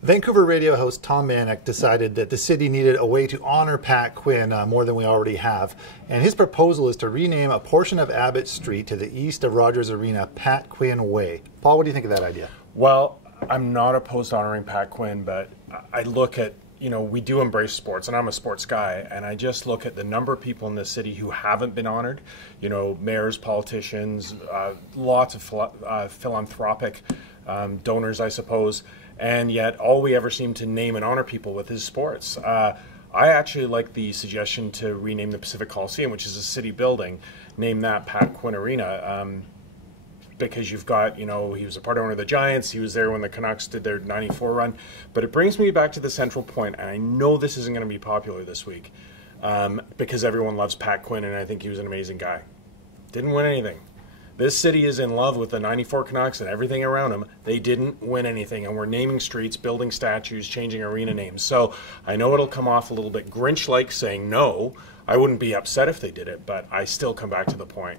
Vancouver radio host Tom Manek decided that the city needed a way to honor Pat Quinn more than we already have. And his proposal is to rename a portion of Abbott Street to the east of Rogers Arena Pat Quinn Way. Paul, what do you think of that idea? Well, I'm not opposed to honoring Pat Quinn, but I look at, we do embrace sports, and I'm a sports guy, and I just look at the number of people in this city who haven't been honored, mayors, politicians, lots of philanthropic donors, I suppose, and yet all we ever seem to name and honor people with is sports. I actually like the suggestion to rename the Pacific Coliseum, which is a city building, name that Pat Quinn Arena, because you've got, he was a part owner of the Giants, he was there when the Canucks did their 94 run, but it brings me back to the central point, and I know this isn't going to be popular this week, because everyone loves Pat Quinn, and I think he was an amazing guy. Didn't win anything. This city is in love with the 94 Canucks and everything around them. They didn't win anything, and we're naming streets, building statues, changing arena names. So I know it'll come off a little bit Grinch-like saying no. I wouldn't be upset if they did it, but I still come back to the point.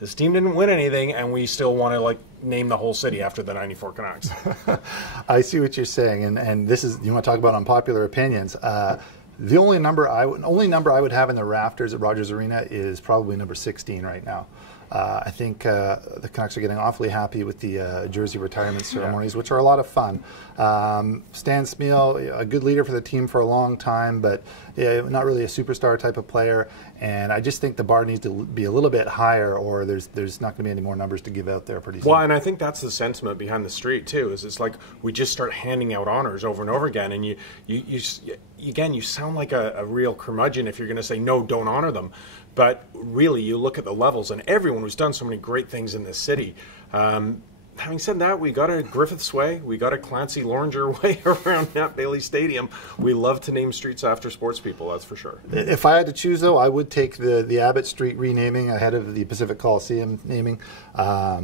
This team didn't win anything, and we still want to name the whole city after the 94 Canucks. I see what you're saying, and this is, you want to talk about unpopular opinions. The only number I would have in the rafters at Rogers Arena is probably number 16 right now. I think the Canucks are getting awfully happy with the jersey retirement ceremonies, which are a lot of fun. Stan Smeel, a good leader for the team for a long time, but not really a superstar type of player. And I just think the bar needs to be a little bit higher, or there's not going to be any more numbers to give out there pretty soon. Well, and I think that's the sentiment behind the street too. Is it's like we just start handing out honors over and over again, and you sound like a real curmudgeon if you're going to say no, don't honor them. But really, you look at the levels, and everyone who's done so many great things in this city. Having said that, we got a Griffiths Way, we got a Clancy Loringer Way around Nat Bailey Stadium. We love to name streets after sports people, that's for sure. If I had to choose, though, I would take the Abbott Street renaming ahead of the Pacific Coliseum naming.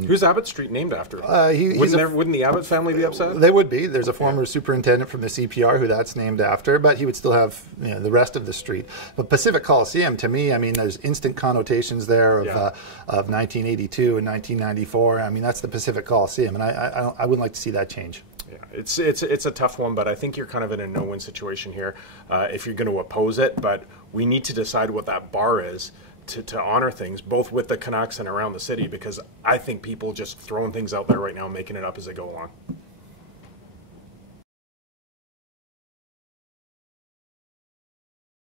Who's Abbott Street named after? Wouldn't the Abbott family be upset? They would be. There's a former superintendent from the CPR who that's named after, but he would still have the rest of the street. But Pacific Coliseum, to me, there's instant connotations there of 1982 and 1994. That's the Pacific Coliseum. And I wouldn't like to see that change. Yeah, it's a tough one, but I think you're kind of in a no-win situation here if you're going to oppose it. But we need to decide what that bar is to honor things, both with the Canucks and around the city, because I think people just throwing things out there right now, making it up as they go along.